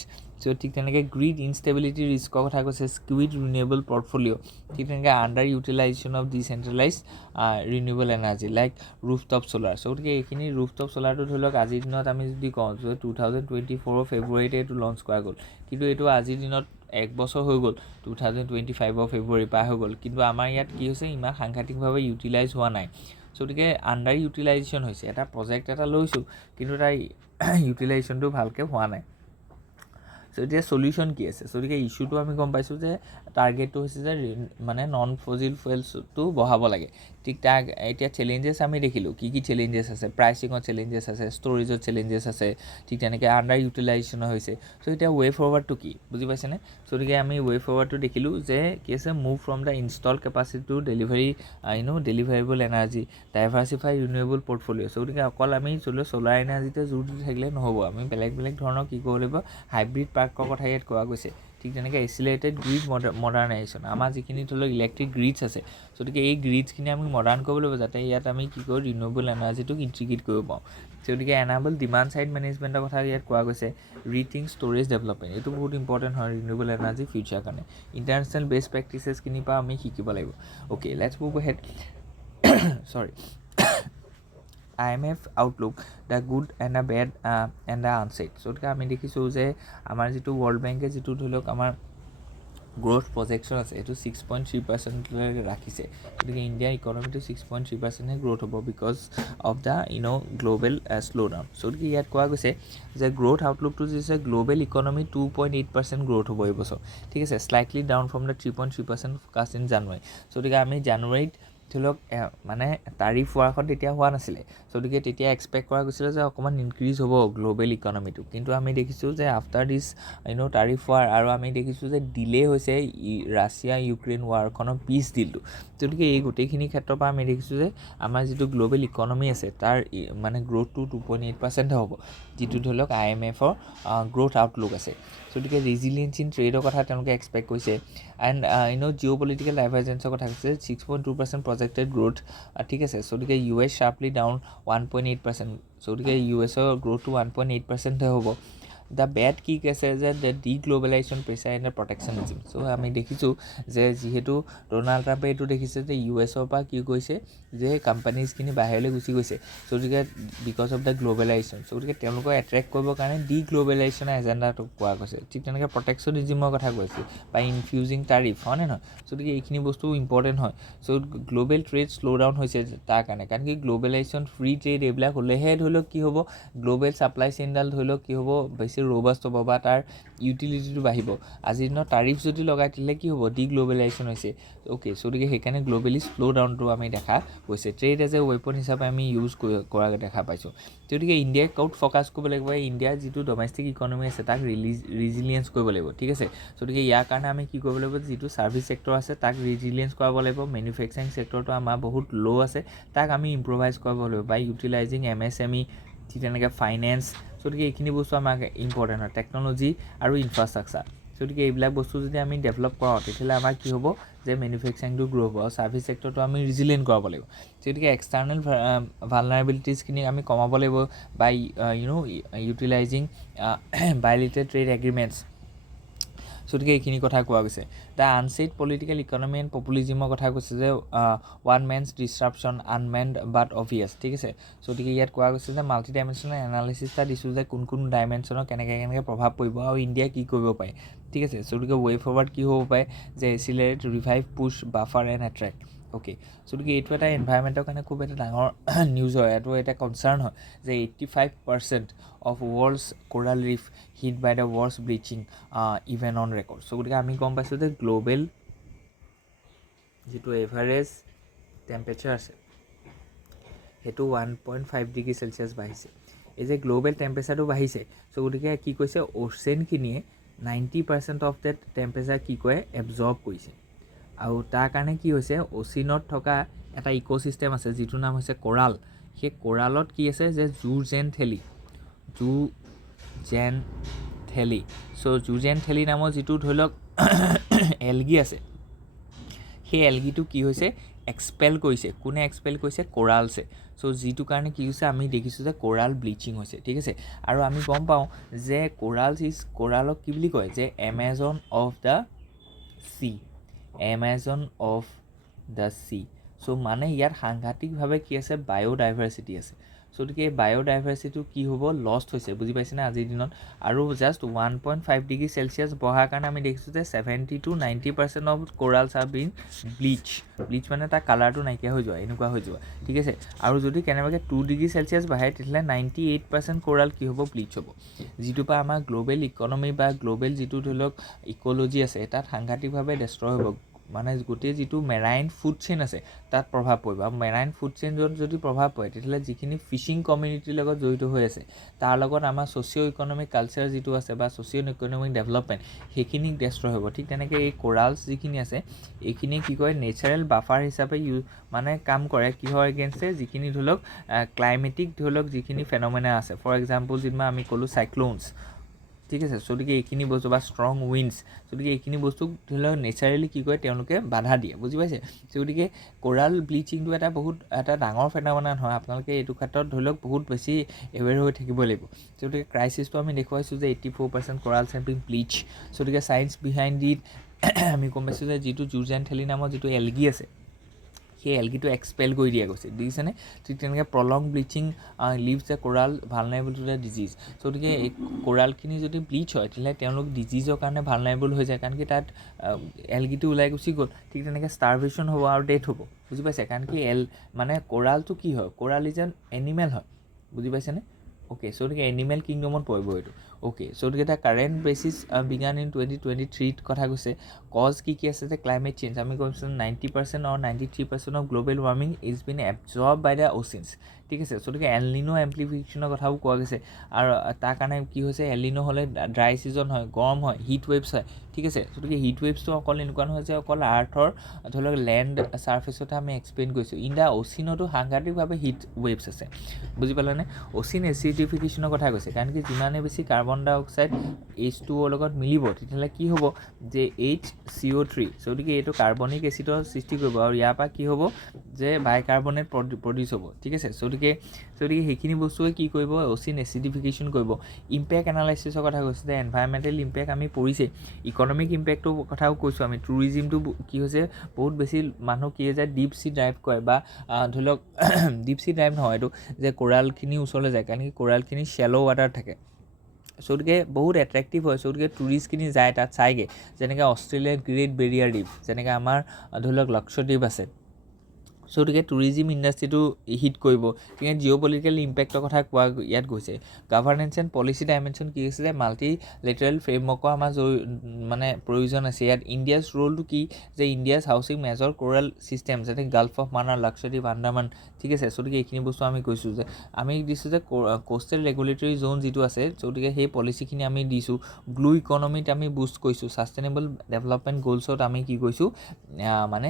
ঠিক তেনেকৈ গ্ৰীড ইনষ্টেবিলিটি ৰিস্কৰ কথা কৈছে স্কুইড ৰিনিউৱেবল পৰ্টফলিঅ' ঠিক তেনেকৈ under utilization of decentralize renewable energy like rooftop solar গতিকে এইখিনি ৰুফটপ চ'লাৰটো ধৰি লওক আজিৰ দিনত আমি যদি কওঁ যে 2024 ফেব্ৰুৱাৰীতে এইটো লঞ্চ কৰা গ'ল কিন্তু এইটো আজিৰ দিনত 1 বছৰ হৈ গ'ল 2025 ফেব্ৰুৱাৰী পাৰ হৈ গ'ল কিন্তু আমাৰ ইয়াত কি হৈছে ইমান সাংঘাতিকভাৱে ইউটিলাইজ হোৱা নাই গতিকে আণ্ডাৰ ইউটিলাইজেশ্যন হৈছে এটা প্ৰজেক্ট এটা লৈছোঁ কিন্তু তাৰ ইউটিলাইজেশ্যনটো ভালকৈ হোৱা নাই এতিয়া চলিউশ্যন কি আছে গতিকে ইছ্যুটো আমি গম পাইছোঁ যে টাৰ্গেটটো হৈছে যে মানে নন ফজিল ফুৱেলছটো বঢ়াব লাগে ঠিক তাক এতিয়া চেলেঞ্জেছ আমি দেখিলোঁ কি চেলেঞ্জেছ আছে প্ৰাইচিঙৰ চেলেঞ্জেছ আছে ষ্ট'ৰেজৰ চেলেঞ্জেছ আছে ঠিক তেনেকৈ আণ্ডাৰ ইউটিলাইজেশ্যনৰ হৈছে এতিয়া ৱে ফৰৱাৰ্ডটো কি বুজি পাইছেনে গতিকে আমি ৱে ফৰৱাৰ্ডটো দেখিলোঁ যে কি আছে move from the install capacity to delivery deliverable energy diversify renewable portfolio' গতিকে অকল আমি চ'লাৰ এনাৰ্জিতে জোৰ দি থাকিলে নহ'ব আমি বেলেগ ধৰণৰ কি কৰিব লাগিব হাইব্ৰিড পাৰ্কৰ কথা ইয়াত কোৱা গৈছে ঠিক তেনেকৈ এচিলেটেড গ্ৰীড মডাৰ্ণাইজেশ্যন আমাৰ যিখিনি ধৰি লওক ইলেক্ট্ৰিক গ্ৰীডছ আছে গতিকে এই গ্ৰীডছখিনি আমি মডাৰ্ণ কৰিব লাগিব যাতে ইয়াত আমি কি কৰোঁ ৰিনিউৱেবল এনাৰ্জিটোক ইণ্টিগ্ৰেট কৰিব পাৰোঁ গতিকে এনাবল ডিমাণ্ড ছাইড মেনেজমেণ্টৰ কথা ইয়াত কোৱা গৈছে ৰিথিং ষ্ট'ৰেজ ডেভেলপমেণ্ট এইটো বহুত ইম্পৰ্টেণ্ট হয় ৰিনিউৱেবল এনাৰ্জি ফিউচাৰ কাৰণে ইণ্টাৰনেশ্যনেল বেষ্ট প্ৰেক্টিচেছখিনিৰ পৰা আমি শিকিব লাগিব অ'কে লেটছ মুভ হেড চৰি IMF outlook the good and the bad and the unsaid গতিকে আমি দেখিছোঁ যে আমাৰ যিটো ৱৰ্ল্ড বেংকে যিটো ধৰি লওক আমাৰ গ্ৰ'থ প্ৰজেকশ্যন আছে এইটো 6.3% ৰাখিছে গতিকে ইণ্ডিয়াৰ ইকনমিটো 6.3%হে গ্ৰ'থ হ'ব because of the global slow' down গতিকে ইয়াত কোৱা গৈছে যে গ্ৰ'থ আউটলুকটো যি আছে গ্ল'বেল ইকনমি 2.8% গ্ৰ'থ হ'ব এই বছৰ ঠিক আছে slightly down from the 3.3% forecast in January গতিকে আমি জানুৱাৰীত ধৰি লওক মানে তাৰিফ হোৱাখন তেতিয়া হোৱা নাছিলে গতিকে তেতিয়া এক্সপেক্ট কৰা গৈছিলে যে অকণমান ইনক্ৰিজ হ'ব গ্ল'বেল ইকনমিটো কিন্তু আমি দেখিছোঁ যে আফটাৰ দিছ তাৰিফ হোৱাৰ আৰু আমি দেখিছোঁ যে ডিলে হৈছে ৰাছিয়া ইউক্ৰেইন ৱাৰখনৰ পিছ ডিলটো গতিকে এই গোটেইখিনি ক্ষেত্ৰৰ পৰা আমি দেখিছোঁ যে আমাৰ যিটো গ্ল'বেল ইকনমি আছে তাৰ মানে গ্ৰ'থটো 2.8%হে হ'ব যিটো ধৰি লওক IMFৰ গ্ৰ'থ আউটলুক আছে গতিকে ৰেজিলিয়েঞ্চ ইন ট্ৰেডৰ কথা তেওঁলোকে এক্সপেক্ট কৰিছে এণ্ড জিঅ' পলিটিকেল ডাইভাৰ্জেঞ্চৰ কথা কৈছে 6.2% প্ৰজেক্টেড গ্ৰ'থ ঠিক আছে গতিকে US শ্বাৰ্পলি ডাউন 1.8% গতিকে USৰ গ্ৰ'থটো 1.8%হে হ'ব দ্য বেড কি আছে যে the de globalization pressure and the protectionism আমি দেখিছোঁ যে যিহেতু ডনাল্ড ট্ৰাম্পে এইটো দেখিছে যে USৰ পৰা কি কৈছে যে কোম্পানীজখিনি বাহিৰলৈ গুচি গৈছে গতিকে বিকজ অফ দ্য গ্ল'বেলাইজেশ্যন গতিকে তেওঁলোকক এট্ৰেক্ট কৰিবৰ কাৰণে ডি গ্ল'বেলাইজেশ্যনৰ এজেণ্ডাটো কোৱা গৈছে ঠিক তেনেকৈ প্ৰটেকশ্যনিজিমৰ কথা কৈছে বা ইনফিউজিং টাৰিফ হয়নে নহয় গতিকে এইখিনি বস্তু ইম্পৰ্টেণ্ট হয় গ্ল'বেল ট্ৰেড শ্ল' ডাউন হৈছে তাৰ কাৰণে কাৰণ কি গ্ল'বেলাইজেশ্যন ফ্ৰী ট্ৰেড এইবিলাক হ'লেহে ধৰি লওক কি হ'ব গ্ল'বেল ছাপ্লাই চেইনডাল ধৰি লওক কি হ'ব বেছি ৰ'বাষ্ট হ'ব বা তাৰ ইউটিলিটিটো বাঢ়িব আজিৰ দিনত টাৰিফ যদি লগাই দিলে কি হ'ব ডি গ্ল'বেলাইজেশ্যন হৈছে অ'কে গতিকে সেইকাৰণে গ্ল'বেলি শ্ল' ডাউনটো আমি দেখা গৈছে ট্ৰেড এজ এ ৱেপন হিচাপে আমি ইউজ কৰা দেখা পাইছোঁ গতিকে ইণ্ডিয়াই ক'ত ফ'কাছ কৰিব লাগিব ইণ্ডিয়াৰ যিটো ডমেষ্টিক ইকনমি আছে তাক ৰিজিলিয়েঞ্চ কৰিব লাগিব ঠিক আছে গতিকে ইয়াৰ কাৰণে আমি কি কৰিব লাগিব যিটো ছাৰ্ভিচ ছেক্টৰ আছে তাক ৰিজিলিয়েঞ্চ কৰাব লাগিব মেনুফেকচাৰিং ছেক্টৰটো আমাৰ বহুত ল' আছে তাক আমি ইম্প্ৰভাইজ কৰিব লাগিব বাই ইউটিলাইজিং MSME ঠিক তেনেকৈ ফাইনেন্স গতিকে এইখিনি বস্তু আমাক ইম্পৰ্টেণ্ট হয় টেকন'লজি আৰু ইনফ্ৰাষ্ট্ৰাকচাৰ গতিকে এইবিলাক বস্তু যদি আমি ডেভেলপ কৰাওঁ তেতিয়াহ'লে আমাৰ কি হ'ব যে মেনুফেকচাৰিংটো গ্ৰ' হ'ব আৰু ছাৰ্ভিচ ছেক্টৰটো আমি ৰিজিলিয়েণ্ট কৰাব লাগিব গতিকে এক্সটাৰ্নেল ভালনাৰেবিলিটিজখিনি আমি কমাব লাগিব বাই ইউটিলাইজিং বাইলেটাৰেল ট্ৰেড এগ্ৰিমেণ্টছ গতিকে এইখিনি কথা কোৱা গৈছে দ্য আনছেট পলিটিকেল ইকনমি এণ্ড পপুলিজিমৰ কথা কৈছে যে ওৱান মেনছ ডিছৰাপশ্যন আনমেণ্ড বাট অভিয়াছ ঠিক আছে গতিকে ইয়াত কোৱা গৈছে যে মাল্টি ডাইমেনশ্যনেল এনালিচিছ এটা দিছোঁ যে কোন ডাইমেনশ্যনৰ কেনেকৈ প্ৰভাৱ পৰিব আৰু ইণ্ডিয়াই কি কৰিব পাৰে ঠিক আছে গতিকে ৱে ফৰৱাৰ্ড কি হ'ব পাৰে যে accelerate revive push buffer and attract okay গতিকে এইটো এটা এনভাইৰমেণ্টৰ কাৰণে খুব এটা ডাঙৰ নিউজ হয় এইটো এটা কনচাৰ্ণ হয় যে 85% of world's coral reef hit by the world's bleaching even on record গতিকে আমি গম পাইছোঁ যে গ্ল'বেল যিটো এভাৰেজ টেম্পাৰেচাৰ আছে সেইটো 1.5 ডিগ্ৰী চেলচিয়াছ বাঢ়িছে এই যে গ্ল'বেল টেম্পাৰেচাৰটো বাঢ়িছে গতিকে কি কৈছে অ'চেনখিনিয়ে 90% অফ ডেট টেম্পাৰেচাৰ কি কৰে এবজৰ্ব কৰিছে আৰু তাৰ কাৰণে কি হৈছে অ'চিনত থকা এটা ইক'চিষ্টেম আছে যিটোৰ নাম হৈছে কোৰাল সেই কোৰালত কি আছে যে জুজেনথেলি জুজেনথেলি নামৰ যিটো ধৰি লওক এলগি আছে সেই এলগিটো কি হৈছে এক্সপেল কৰিছে কোনে এক্সপেল কৰিছে কোৰালছে যিটো কাৰণে কি হৈছে আমি দেখিছোঁ যে কোৰাল ব্লিচিং হৈছে ঠিক আছে আৰু আমি গম পাওঁ যে কোৰালক কি বুলি কয় যে এমেজন অফ দ্য চি মানে ইয়াত সাংঘাতিকভাৱে কি আছে বায়'ডাইভাৰ্চিটি আছে গতিকে এই বায়'ডাইভাৰ্চিটিটো কি হ'ব লষ্ট হৈছে বুজি পাইছেনে আজিৰ দিনত আৰু জাষ্ট 1.5 ডিগ্ৰী চেলচিয়াছ বঢ়াৰ কাৰণে আমি দেখিছোঁ যে 70 to 90% of corals are been bleach মানে তাৰ কালাৰটো নাইকিয়া হৈ যোৱা এনেকুৱা হৈ যোৱা ঠিক আছে আৰু যদি কেনেবাকৈ 2 ডিগ্ৰী চেলচিয়াছ বাঢ়ে তেতিয়াহ'লে 98% কোৰাল কি হ'ব ব্লিচ হ'ব যিটোৰ পৰা আমাৰ গ্ল'বেল ইকনমি বা গ্ল'বেল যিটো ধৰি লওক ইক'লজি আছে তাত সাংঘাতিকভাৱে ডেষ্ট্ৰয় হ'ব মানে গোটেই যিটো মেৰাইন ফুড চেইন আছে তাত প্ৰভাৱ পৰিব আৰু মেৰাইন ফুড চেইনত যদি প্ৰভাৱ পৰে তেতিয়াহ'লে যিখিনি ফিছিং কমিউনিটিৰ লগত জড়িত হৈ আছে তাৰ লগত আমাৰ ছ'চিঅ' ইকনমিক কালচাৰ যিটো আছে বা ছ'চিঅ' ইকনমিক ডেভেলপমেণ্ট সেইখিনি ডেষ্ট্ৰয় হ'ব ঠিক তেনেকৈ এই কোৰালছ যিখিনি আছে এইখিনি কি কয় নেচাৰেল বাফাৰ হিচাপে মানে কাম কৰে কিহৰ এগেইনষ্টে যিখিনি ধৰি লওক ক্লাইমেটিক ধৰি লওক যিখিনি ফেন'মেনা আছে ফৰ এক্সাম্পল যিদিনা আমি ক'লোঁ চাইক্ল'নছ ঠিক আছে গতিকে এইখিনি বস্তু বা ষ্ট্ৰং উইণ্ডছ গতিকে এইখিনি বস্তু ধৰি লওক নেচাৰেলি কি কৰে তেওঁলোকে বাধা দিয়ে বুজি পাইছে গতিকে কোৰাল ব্লিচিংটো এটা ডাঙৰ ফেন'মেনা হয় আপোনালোকে এইটো ক্ষেত্ৰত ধৰি লওক বহুত বেছি এৱেৰ হৈ থাকিব লাগিব গতিকে ক্ৰাইচিছটো আমি দেখুৱাইছোঁ যে 84% কোৰালছ হেভ বিন ব্লিচ গতিকে ছায়েন্স বিহাইণ্ড ইট আমি গম পাইছোঁ যে যিটো জুজেনথেলি নামৰ যিটো এলগি আছে সেই এলগিটো এক্সপেল কৰি দিয়া গৈছে দেখিছেনে ঠিক তেনেকৈ prolong bleaching leaves a coral vulnerable to the disease গতিকে এই কোৰালখিনি যদি ব্লিচ হয় তেতিয়াহ'লে তেওঁলোক ডিজিজৰ কাৰণে ভালনাৰেবল হৈ যায় কাৰণ কি তাত এলগিটো ওলাই গুচি গ'ল ঠিক তেনেকৈ ষ্টাৰভেশ্যন হ'ব আৰু ডেথ হ'ব বুজি পাইছে কাৰণ কি মানে কোৰালটো কি হয় কোৰাল ইজ এন এনিমেল হয় বুজি পাইছেনে অ'কে গতিকে এনিমেল কিংডমত পৰিব এইটো অ'কে গতিকে এটা কাৰেণ্ট বেচিছ বিগান ইন 2023 কথা কৈছে কজ কি আছে যে ক্লাইমেট চেঞ্জ আমি কৈছোঁ 90% or 93% of global warming is been absorb by the oceans ঠিক আছে গতিকে এলনিনো এম্প্লিফিকেশ্যনৰ কথাও কোৱা গৈছে আৰু তাৰ কাৰণে কি হৈছে এলনিনো হ'লে ড্ৰাই ছিজন হয় গৰম হয় হিট ৱেভছ হয় ঠিক আছে গতিকে হিট ৱেভছটো অকল এনেকুৱা নহয় যে অকল আৰ্থৰ ধৰি লওক লেণ্ড ছাৰ্ফেচতে আমি এক্সপ্লেইন কৰিছোঁ ইন দ্য অ'চিনতো সাংঘাতিকভাৱে হিট ৱেভছ আছে বুজি পালানে অ'চিন এচিডিফিকেশ্যনৰ কথা কৈছে কাৰণ কি যিমানে বেছি কাৰ্বন ডাই অক্সাইড H2O লগত মিলিব তেতিয়াহ'লে কি হ'ব যে HCO3 গতিকে এইটো কাৰ্বনিক এচিডৰ সৃষ্টি কৰিব আৰু ইয়াৰ পৰা কি হ'ব যে বাইকাৰ্বনেট প্ৰডিউচ হ'ব ঠিক আছে গতিকে সেইখিনি বস্তুৱে কি কৰিব অ'চিন এচিডিফিকেশ্যন কৰিব ইম্পেক্ট এনালাইচিছৰ কথা কৈছে যে এনভাইৰমেণ্টেল ইম্পেক্ট আমি পৰিছে ইকনমিক ইম্পেক্টৰ কথাও কৈছোঁ আমি টুৰিজিমটো কি হৈছে বহুত বেছি মানুহ কি হৈ যায় ডিপ চি ড্ৰাইভ কৰে বা ধৰি লওক ডিপ চি ড্ৰাইভ নহয় এইটো যে কোৰালখিনি ওচৰলৈ যায় কাৰণ কি কোৰালখিনি শ্বেল' ৱাটাৰ থাকে গতিকে বহুত এট্ৰেক্টিভ হয় গতিকে টুৰিষ্টখিনি যায় তাত চায়গৈ যেনেকৈ অষ্ট্ৰেলিয়াৰ গ্ৰেট বেৰিয়াৰ ৰীফ যেনেকৈ আমাৰ ধৰি লওক লক্ষদ্বীপ আছে গতিকে টুৰিজিম ইণ্ডাষ্ট্ৰিটো হিট কৰিব গতিকে জিঅ' পলিটিকেল ইম্পেক্টৰ কথা কোৱা ইয়াত গৈছে গভাৰ্নেন্স এণ্ড পলিচি ডাইমেনশ্যন কি হৈছে যে মাল্টি লেটাৰেল ফ্ৰেমৱৰ্কৰ আমাৰ মানে প্ৰয়োজন আছে ইয়াত ইণ্ডিয়াছ ৰোলটো কি যে India's housing major coral system যেনে গাল্ফ অফ মান্নাৰ লক্ষদ্বীপ আন্দামান ঠিক আছে গতিকে এইখিনি বস্তু আমি কৈছোঁ যে আমি দিছোঁ যে কোষ্টেল ৰেগুলেটৰী জ'ন যিটো আছে গতিকে সেই পলিচিখিনি আমি দিছোঁ ব্লু ইকনমিত আমি বুষ্ট কৰিছোঁ ছাষ্টেইনেবল ডেভেলপমেণ্ট গ'লছত আমি কি কৰিছোঁ মানে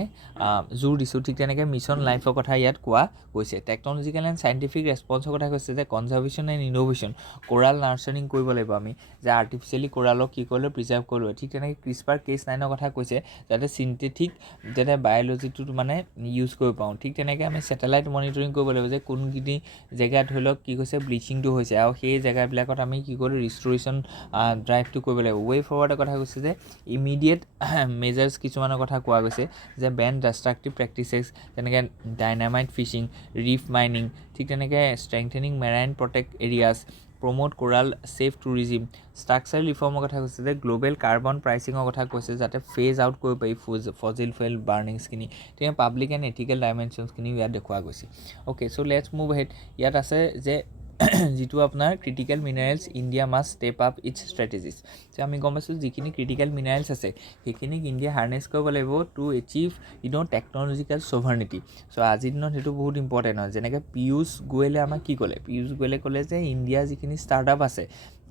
জোৰ দিছোঁ ঠিক তেনেকৈ মিছন মিছন লাইফৰ কথা ইয়াত কোৱা গৈছে টেকনলজিকেল এণ্ড চাইণ্টিফিক ৰেছপন্সৰ কথা কৈছে যে কনজাৰ্ভেশ্যন এণ্ড ইন'ভেশ্যন কোৰাল নাৰ্চাৰিং কৰিব লাগিব আমি যে আৰ্টিফিচিয়েলি কোৰালক কি কৰিলোঁ প্ৰিজাৰ্ভ কৰিলোঁ ঠিক তেনেকৈ ক্ৰিস্পাৰ কেছ 9ৰ কথা কৈছে যাতে চিন্থেটিক যাতে বায়'লজিটো মানে ইউজ কৰিব পাৰোঁ ঠিক তেনেকৈ আমি ছেটেলাইট মনিটৰিং কৰিব লাগিব যে কোনখিনি জেগাত ধৰি লওক কি কৈছে ব্লিচিংটো হৈছে আৰু সেই জেগাবিলাকত আমি কি কৰোঁ ৰিষ্ট'ৰেশ্যন ড্ৰাইভটো কৰিব লাগিব ৱে ফৰৱাৰ্ডৰ কথা কৈছে যে ইমিডিয়েট মেজাৰ্ছ কিছুমানৰ কথা কোৱা গৈছে যে বেন ডিষ্ট্ৰাক্টিভ প্ৰেক্টিচেছ যেনেকৈ ডাইনামাইট ফিচিং ৰিফ মাইনিং ঠিক তেনেকৈ strengthening marine protect areas promote coral safe tourism structure ৰিফৰ্মৰ কথা কৈছে যে গ্ল'বেল কাৰ্বন প্ৰাইচিঙৰ কথা কৈছে যাতে ফেজ আউট কৰিব পাৰি ফজিল ফুৱেল বাৰ্ণিংছখিনি তেতিয়া পাব্লিক এণ্ড এথিকেল ডাইমেনশ্যনছখিনি ইয়াত দেখুওৱা গৈছে okay so' let's move head ইয়াত আছে যে যিটো আপোনাৰ critical minerals India must step up its strategies যে আমি গম পাইছোঁ যিখিনি ক্ৰিটিকেল মিনাৰেলছ আছে সেইখিনিক ইণ্ডিয়া হাৰ্নেছ কৰিব লাগিব টু এচিভ টেকনলজিকেল ছভাৰ্নিটি চ' আজিৰ দিনত সেইটো বহুত ইম্পৰ্টেণ্ট হয় যেনেকৈ পীয়ুষ গোৱেলে আমাক কি ক'লে পীয়ুষ গোৱেলে ক'লে যে ইণ্ডিয়াৰ যিখিনি ষ্টাৰ্টআপ আছে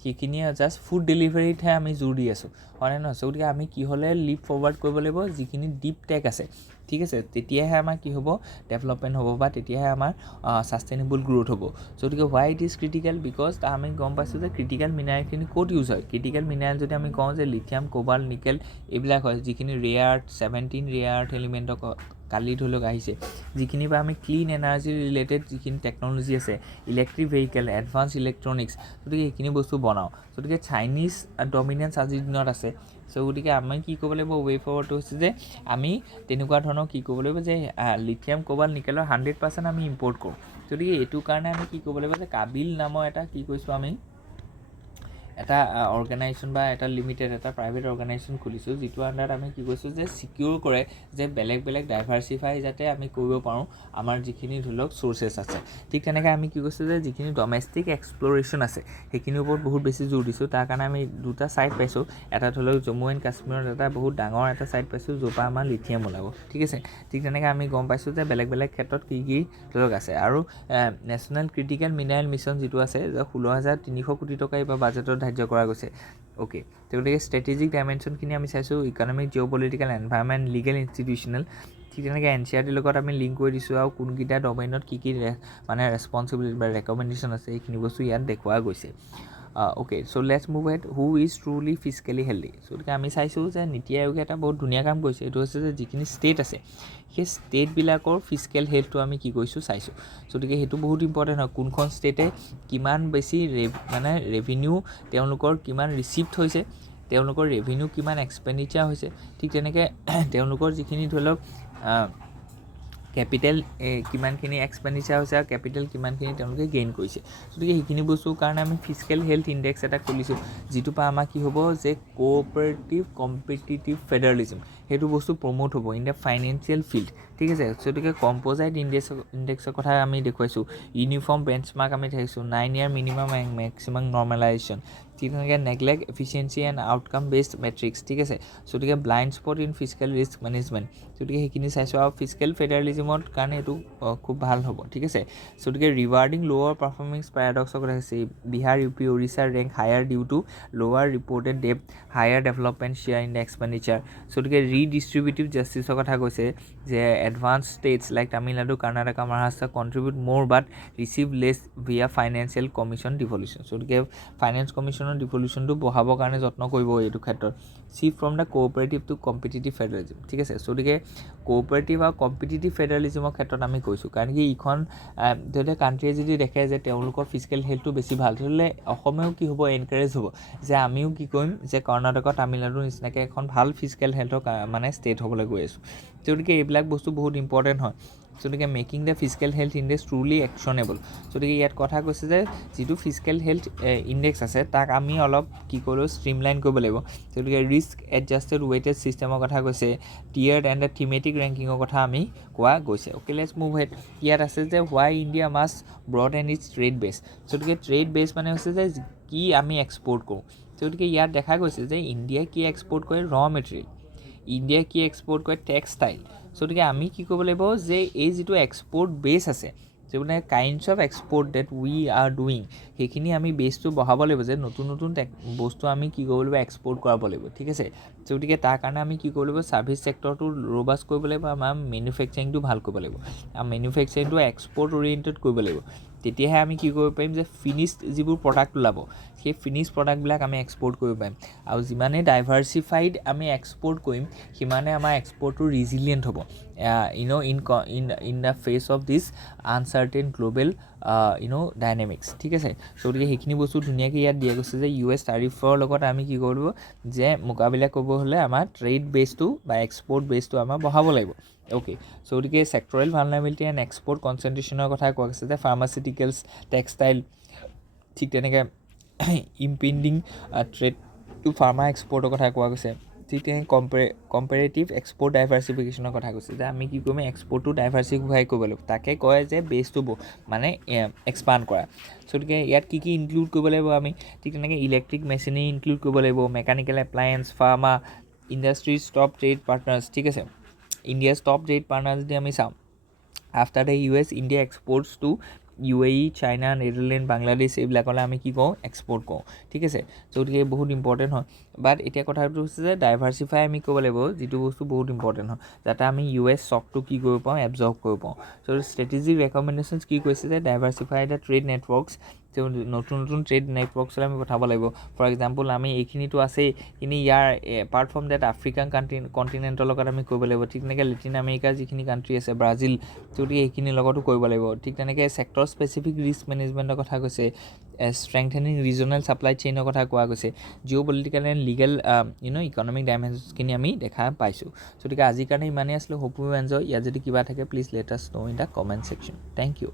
সেইখিনিয়ে জাষ্ট ফুড ডেলিভাৰীতহে আমি জোৰ দি আছোঁ হয়নে নহয় চ' গতিকে আমি কি হ'লে লিপ ফৰৱাৰ্ড কৰিব লাগিব যিখিনি ডিপ টেক আছে ঠিক আছে তেতিয়াহে আমাৰ কি হ'ব ডেভেলপমেণ্ট হ'ব বা তেতিয়াহে আমাৰ ছাষ্টেইনেবল গ্ৰ'থ হ'ব চ' গতিকে হোৱাই ইট ইজ ক্ৰিটিকেল বিকজ আমি গম পাইছোঁ যে ক্ৰিটিকেল মিনাৰেলখিনি ক'ত ইউজ হয় ক্ৰিটিকেল মিনাৰেল যদি আমি কওঁ যে লিথিয়াম কোবাল্ট নিকেল এইবিলাক হয় যিখিনি ৰেয়াৰ 17 ৰেয়াৰ এলিমেণ্টক কালি ধৰি লওক আহিছে যিখিনি বা আমি ক্লিন এনাৰ্জি ৰিলেটেড যিখিনি টেকন'লজি আছে ইলেক্ট্ৰিক ভেহিকেল এডভান্স ইলেক্ট্ৰনিক্স গতিকে সেইখিনি বস্তু বনাওঁ গতিকে চাইনিজ ডমিনেঞ্চ আজিৰ দিনত আছে চ' গতিকে আমি কি কৰিব লাগিব ৱে ফৰৱাৰ্ডটো হৈছে যে আমি তেনেকুৱা ধৰণৰ কি কৰিব লাগিব যে লিথিয়াম কোবাল্ট নিকেলৰ 100% আমি ইম্পৰ্ট কৰোঁ গতিকে এইটো কাৰণে আমি কি কৰিব লাগিব যে কাবিল নামৰ এটা কি কৈছোঁ আমি এটা অৰ্গেনাইজেশ্যন বা এটা লিমিটেড এটা প্ৰাইভেট অৰ্গেনাইজেশ্যন খুলিছোঁ যিটো আণ্ডাৰত আমি কি কৈছোঁ যে ছিকিউৰ কৰে যে বেলেগ বেলেগ ডাইভাৰ্চিফাই যাতে আমি কৰিব পাৰোঁ আমাৰ যিখিনি ধৰি লওক চ'ৰ্চেছ আছে ঠিক তেনেকৈ আমি কি কৈছোঁ যে যিখিনি ডমেষ্টিক এক্সপ্ল'ৰেশ্যন আছে সেইখিনিৰ ওপৰত বহুত বেছি জোৰ দিছোঁ তাৰ কাৰণে আমি দুটা ছাইট পাইছোঁ এটা ধৰি লওক জম্মু এণ্ড কাশ্মীৰত এটা বহুত ডাঙৰ এটা ছাইট পাইছোঁ য'ৰ পৰা আমাৰ লিথিয়াম ওলাব ঠিক আছে ঠিক তেনেকৈ আমি গম পাইছোঁ যে বেলেগ বেলেগ ক্ষেত্ৰত কি কি ধৰি লওক আছে আৰু নেশ্যনেল ক্ৰিটিকেল মিনাৰেল মিছন যিটো আছে যে 16,300 কোটি টকা এইবাৰ বাজেটত ধাৰ্য কৰা গৈছে অ'কে গতিকে ষ্ট্ৰেটেজিক ডাইমেনশ্যনখিনি আমি চাইছোঁ economic Jio' political environment legal institutional ঠিক তেনেকৈ NCERT লগত আমি লিংক কৰি দিছোঁ আৰু কোনকেইটা ডমেইনত কি কি মানে ৰেছপনচিবিলিটি বা ৰেকমেণ্ডেশ্যন আছে এইখিনি বস্তু ইয়াত দেখুওৱা গৈছে okay so' let's move at who is truly physically healthy so' গতিকে আমি চাইছোঁ যে নীতি আয়োগে এটা বহুত ধুনীয়া কাম কৰিছে এইটো হৈছে যে যিখিনি ষ্টেট আছে সেই ষ্টেটবিলাকৰ ফিজিকেল হেল্থটো আমি কি কৰিছোঁ চাইছোঁ চ' গতিকে সেইটো বহুত ইম্পৰ্টেণ্ট হয় কোনখন ষ্টেটে কিমান বেছি মানে ৰেভিনিউ তেওঁলোকৰ কিমান ৰিচিপ্ট হৈছে তেওঁলোকৰ ৰেভিনিউ কিমান এক্সপেণ্ডিচাৰ হৈছে ঠিক তেনেকৈ তেওঁলোকৰ যিখিনি ধৰি লওক কেপিটেল কিমানখিনি এক্সপেণ্ডিচাৰ হৈছে আৰু কেপিটেল কিমানখিনি তেওঁলোকে গেইন কৰিছে গতিকে সেইখিনি বস্তুৰ কাৰণে আমি ফিজিকেল হেল্থ ইণ্ডেক্স এটা খুলিছোঁ যিটোৰ পৰা আমাৰ কি হ'ব যে কোঅপাৰেটিভ কম্পিটিটিভ ফেডাৰেলিজম সেইটো বস্তু প্ৰমোট হ'ব ইন দ্য ফাইনেন্সিয়েল ফিল্ড ঠিক আছে গতিকে কম্প'জাইট ইণ্ডেক্সৰ কথা আমি দেখুৱাইছোঁ ইউনিফৰ্ম বেঞ্চমাৰ্ক আমি দেখিছোঁ 9 ইয়াৰ মিনিমাম মেক্সিমাম নৰ্মেলাইজেশ্যন ঠিক তেনেকৈ neglect efficiency and outcome based matrix ঠিক আছে গতিকে blind spot in physical risk management গতিকে সেইখিনি চাইছোঁ আৰু ফিজিকেল ফেডাৰেলিজমৰ কাৰণে এইটো খুব ভাল হ'ব ঠিক আছে গতিকে ৰিৱাৰ্ডিং লোৱাৰ পাৰফৰ্মিংছ পেৰাডক্সৰ কথা কৈছে বিহাৰ UP ওড়িশাৰ rank higher due to lower reported depth higher development share in the expenditure গতিকে ৰিডিষ্ট্ৰিবিউটিভ জাষ্টিছৰ কথা কৈছে যে advance states like Tamil Nadu Karnataka Maharashtra contribute more but receive less via financial commission devolution গতিকে ফাইনেন্স কমিশ্যনৰ ডিভলিউশ্যনটো বঢ়াবৰ কাৰণে যত্ন কৰিব এইটো ক্ষেত্ৰত shift from the cooperative to competitive federalism ঠিক আছে গতিকে কোঅপাৰেটিভ আৰু কম্পিটিটিভ ফেডাৰেলিজমৰ ক্ষেত্ৰত আমি কৈছোঁ কাৰণ কি ইখন ধৰি লওক কাণ্ট্ৰিয়ে যদি দেখে যে তেওঁলোকৰ ফিজিকেল হেল্থটো বেছি ভাল তেতিয়াহ'লে অসমেও কি হ'ব এনকাৰেজ হ'ব যে আমিও কি কৰিম যে কৰ্ণাটক তামিলনাডুৰ নিচিনাকৈ এখন ভাল ফিজিকেল হেল্থৰ মানে ষ্টেট হ'বলৈ গৈ আছোঁ গতিকে এইবিলাক বস্তু বহুত ইম্পৰ্টেণ্ট হয় গতিকে making the physical health index truly actionable গতিকে ইয়াত কথা কৈছে যে যিটো ফিজিকেল হেল্থ ইণ্ডেক্স আছে তাক আমি অলপ কি কৰোঁ ষ্ট্ৰীমলাইন কৰিব লাগিব গতিকে ৰিস্ক এডজাষ্টেড ৱেইটেজ ছিষ্টেমৰ কথা কৈছে টিয়াৰ্ড এণ্ড দ্য থিমেটিক ৰেংকিঙৰ কথা আমি কোৱা গৈছে অ'কে লেটছ মুভ হেড ইয়াত আছে যে why India must broad and its trade base গতিকে ট্ৰেড বেছ মানে হৈছে যে কি আমি এক্সপৰ্ট কৰোঁ গতিকে ইয়াত দেখা গৈছে যে ইণ্ডিয়াই কি এক্সপৰ্ট কৰে ৰ মেটেৰিয়েল ইণ্ডিয়াই কি এক্সপৰ্ট কৰে টেক্সটাইল গতিকে আমি কি কৰিব লাগিব যে এই যিটো এক্সপৰ্ট বেছ আছে মানে kinds of export date we are doing, সেইখিনি আমি বেছটো বঢ়াব লাগিব যে নতুন নতুন বস্তু আমি কি কৰিব লাগিব, এক্সপৰ্ট কৰাব লাগিব, ঠিক আছে। গতিকে তাৰ কাৰণে আমি কি কৰিব লাগিব, ছাৰ্ভিচ ছেক্টৰটো ৰ'বাষ্ট কৰিব লাগিব, আমাৰ মেনুফেকচাৰিংটো ভাল কৰিব লাগিব, আৰু মেনুফেকচাৰিংটো এক্সপৰ্ট অৰিয়েণ্টেড কৰিব লাগিব। তেতিয়াহে আমি কি কৰিব পাৰিম যে ফিনিছড যিবোৰ প্ৰডাক্ট ওলাব, সেই ফিনিছ প্ৰডাক্টবিলাক আমি এক্সপৰ্ট কৰিব পাৰিম। আৰু যিমানেই ডাইভাৰ্চিফাইড আমি এক্সপৰ্ট কৰিম, সিমানে আমাৰ এক্সপৰ্টটো ৰিজিলিয়েণ্ট হ'ব, in the face of this uncertain global dynamics, ঠিক আছে। গতিকে সেইখিনি বস্তু ধুনীয়াকৈ ইয়াত দিয়া গৈছে যে US টাৰিফৰ লগত আমি কি কৰিব লাগিব, যে মোকাবিলা কৰিব হ'লে আমাৰ ট্ৰেড বেছটো বা এক্সপৰ্ট বেছটো আমাৰ বঢ়াব লাগিব। অ'কে, গতিকে ছেক্টৰেল ভালনাৰেবিলিটি এণ্ড এক্সপৰ্ট কনচেণ্ট্ৰেশ্যনৰ কথা কোৱা গৈছে যে ফাৰ্মাচিউটিকেলছ, টেক্সটাইল, ঠিক তেনেকৈ ইম্পেণ্ডিং ট্ৰেড টু ফাৰ্মা এক্সপৰ্টৰ কথা কোৱা গৈছে, ঠিক তেনেকৈ কম্পেৰেটিভ এক্সপৰ্ট ডাইভাৰ্চিফিকেশ্যনৰ কথা কৈছে যে আমি কি কৰিম, এক্সপৰ্টটো ডাইভাৰ্চিফাই কৰিব লাগিব, তাকে কয় যে বেছটো মানে এক্সপাণ্ড কৰা। গতিকে ইয়াত কি কি ইনক্লুড কৰিব লাগিব আমি, ঠিক তেনেকৈ ইলেক্ট্ৰিক মেচিনেৰী ইনক্লুড কৰিব লাগিব, mechanical appliance, pharma industries top trade partners, ঠিক আছে। ইণ্ডিয়াছ টপ ট্ৰেড পাৰ্টনাৰ্ছ যদি আমি চাওঁ, after the US, India exports to UAE, China, Netherland, Bangladesh, এইবিলাকলৈ আমি কি কৰোঁ, এক্সপৰ্ট কৰোঁ, ঠিক আছে। গতিকে বহুত ইম্পৰ্টেণ্ট হয়। বাট এতিয়া কথাটো হৈছে যে ডাইভাৰ্চিফাই আমি কৰিব লাগিব, যিটো বস্তু বহুত ইম্পৰ্টেণ্ট হয়, যাতে আমি US শ্বকটো কি কৰিব পাৰোঁ, এবজৰ্ভ কৰিব পাৰোঁ। ষ্ট্ৰেটেজিক ৰেকমেণ্ডেশ্যনছ কি কৈছে যে ডাইভাৰ্চিফাই দ্য ট্ৰেড নেটৱৰ্কছ, নতুন নতুন ট্ৰেড নেটৱৰ্কছলৈ আমি পঠাব লাগিব। ফৰ এক্সাম্পল, আমি এইখিনিতো আছেই, কিন্তু ইয়াৰ এপাৰ্ট ফ্ৰম ডেট আফ্ৰিকান কণ্টিনেণ্টৰ লগত আমি কৰিব লাগিব, ঠিক তেনেকৈ লেটিন আমেৰিকাৰ যিখিনি কাণ্ট্ৰি আছে, ব্ৰাজিল, গতিকে এইখিনিৰ লগতো কৰিব লাগিব। ঠিক তেনেকৈ ছেক্টৰ স্পেচিফিক ৰিস্ক মেনেজমেণ্টৰ কথা কৈছে, ষ্ট্ৰেংথেনিং ৰিজনেল ছাপ্লাই চেইনৰ কথা কোৱা গৈছে, geopolitical and legal economic ডাইমেনশ্যনছখিনি আমি দেখা পাইছোঁ। গতিকে আজিৰ কাৰণে ইমানেই আছিলোঁ। Hope you enjoy. ইয়াত যদি কিবা থাকে please let us know' in the comment section. Thank U.